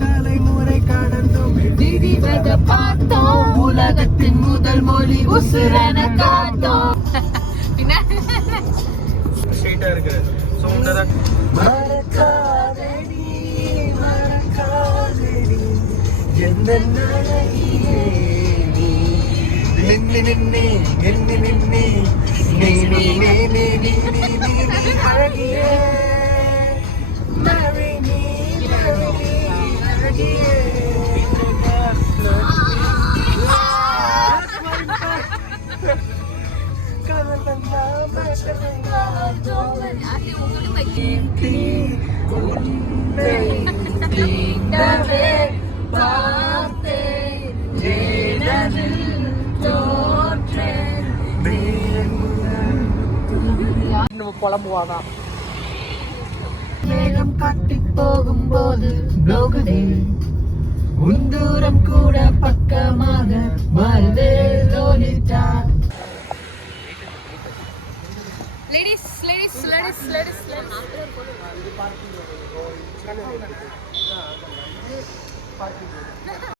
தலைமுறை கடந்தும் விரிவத பார்த்தோம் உலகத்தின் முதல் மொழி உசுரன காட்டோம் ஸ்ட்ரைட்டா இருக்கு மறக்காதடி மறக்காதடி எந்த நலகியே நின்னி நின்னி நின்னி நின்னி நீ நீ நீ நீ நீ நீ நீ நீ அழகியே marry me அழகியே புலம்புவாங்க. மேகம் காட்டி போகும்போது நோகுதே உந்தூரம் கூட பக்கமாக வருதே Lolita. Ladies ladies ladies ladies ladies